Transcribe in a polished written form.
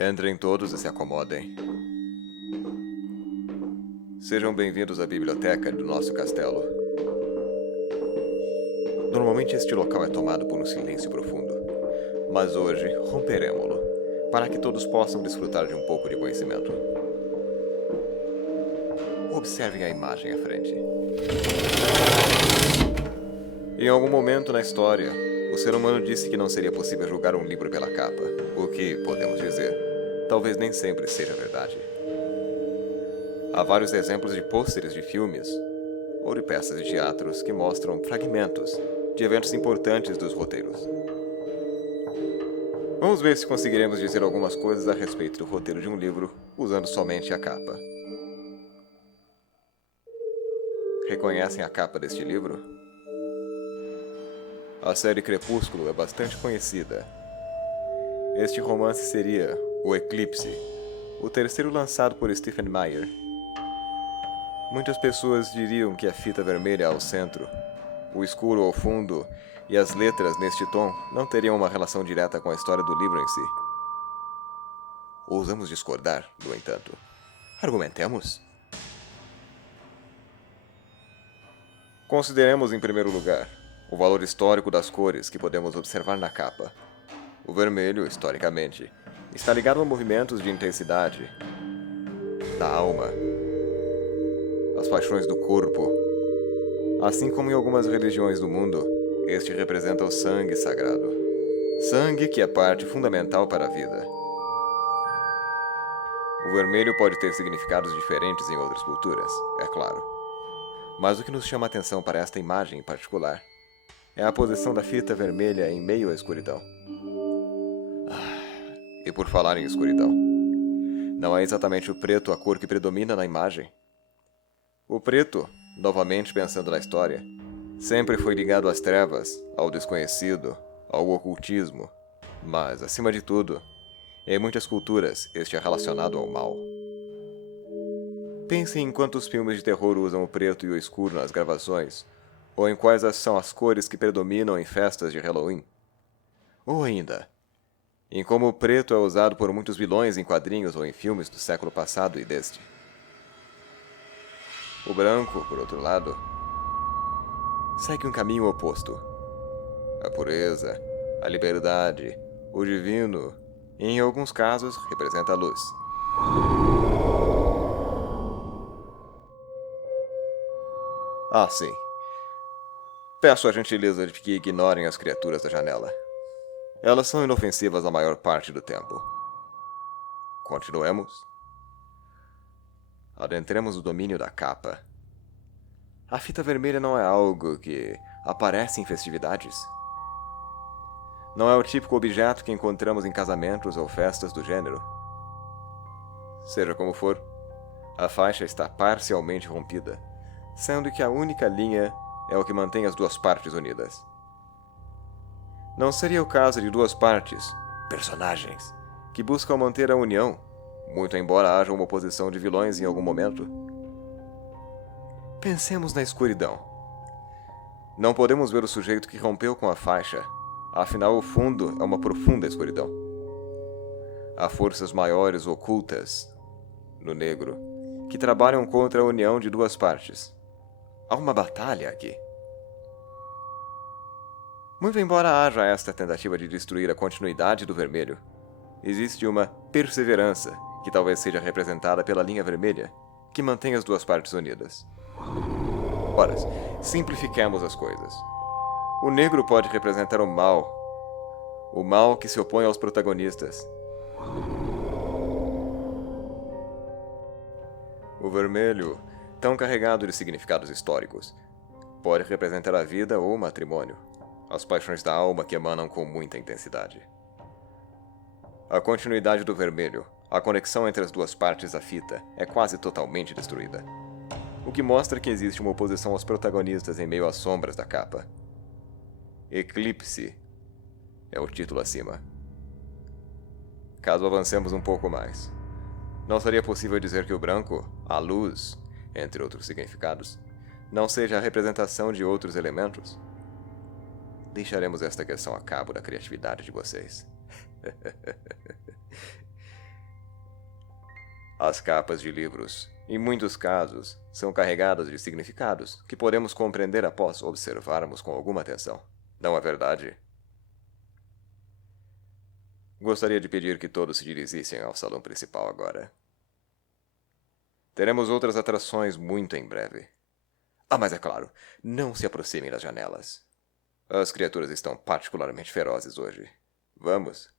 Entrem todos e se acomodem. Sejam bem-vindos à biblioteca do nosso castelo. Normalmente este local é tomado por um silêncio profundo, mas hoje romperemo-lo, para que todos possam desfrutar de um pouco de conhecimento. Observem a imagem à frente. Em algum momento na história, o ser humano disse que não seria possível julgar um livro pela capa, o que, podemos dizer, talvez nem sempre seja verdade. Há vários exemplos de pôsteres de filmes ou de peças de teatros que mostram fragmentos de eventos importantes dos roteiros. Vamos ver se conseguiremos dizer algumas coisas a respeito do roteiro de um livro usando somente a capa. Reconhecem a capa deste livro? A série Crepúsculo é bastante conhecida. Este romance seria O Eclipse, o terceiro lançado por Stephen Meyer. Muitas pessoas diriam que a fita vermelha ao centro, o escuro ao fundo e as letras neste tom não teriam uma relação direta com a história do livro em si. Ousamos discordar, no entanto. Argumentemos? Consideremos, em primeiro lugar, o valor histórico das cores que podemos observar na capa. O vermelho, historicamente, está ligado a movimentos de intensidade, da alma, as paixões do corpo. Assim como em algumas religiões do mundo, este representa o sangue sagrado. Sangue que é parte fundamental para a vida. O vermelho pode ter significados diferentes em outras culturas, é claro. Mas o que nos chama a atenção para esta imagem em particular é a posição da fita vermelha em meio à escuridão. E por falar em escuridão, não é exatamente o preto a cor que predomina na imagem. O preto, novamente pensando na história, sempre foi ligado às trevas, ao desconhecido, ao ocultismo, mas, acima de tudo, em muitas culturas este é relacionado ao mal. Pensem em quantos filmes de terror usam o preto e o escuro nas gravações, ou em quais são as cores que predominam em festas de Halloween. Ou ainda, em como o preto é usado por muitos vilões em quadrinhos ou em filmes do século passado e deste. O branco, por outro lado, segue um caminho oposto. A pureza, a liberdade, o divino, e em alguns casos representa a luz. Ah, sim. Peço a gentileza de que ignorem as criaturas da janela. Elas são inofensivas a maior parte do tempo. Continuemos? Adentremos o domínio da capa. A fita vermelha não é algo que aparece em festividades. Não é o típico objeto que encontramos em casamentos ou festas do gênero. Seja como for, a faixa está parcialmente rompida, sendo que a única linha é o que mantém as duas partes unidas. Não seria o caso de duas partes, personagens, que buscam manter a união, muito embora haja uma oposição de vilões em algum momento? Pensemos na escuridão. Não podemos ver o sujeito que rompeu com a faixa, afinal o fundo é uma profunda escuridão. Há forças maiores ocultas, no negro, que trabalham contra a união de duas partes. Há uma batalha aqui. Muito embora haja esta tentativa de destruir a continuidade do vermelho, existe uma perseverança, que talvez seja representada pela linha vermelha, que mantém as duas partes unidas. Ora, simplifiquemos as coisas. O negro pode representar o mal que se opõe aos protagonistas. O vermelho, tão carregado de significados históricos, pode representar a vida ou o matrimônio, as paixões da alma que emanam com muita intensidade. A continuidade do vermelho, a conexão entre as duas partes da fita, é quase totalmente destruída, o que mostra que existe uma oposição aos protagonistas em meio às sombras da capa. Eclipse é o título acima. Caso avancemos um pouco mais, não seria possível dizer que o branco, a luz, entre outros significados, não seja a representação de outros elementos? Deixaremos esta questão a cabo da criatividade de vocês. As capas de livros, em muitos casos, são carregadas de significados que podemos compreender após observarmos com alguma atenção. Não é verdade? Gostaria de pedir que todos se dirigissem ao salão principal agora. Teremos outras atrações muito em breve. Ah, mas é claro, não se aproximem das janelas. As criaturas estão particularmente ferozes hoje. Vamos?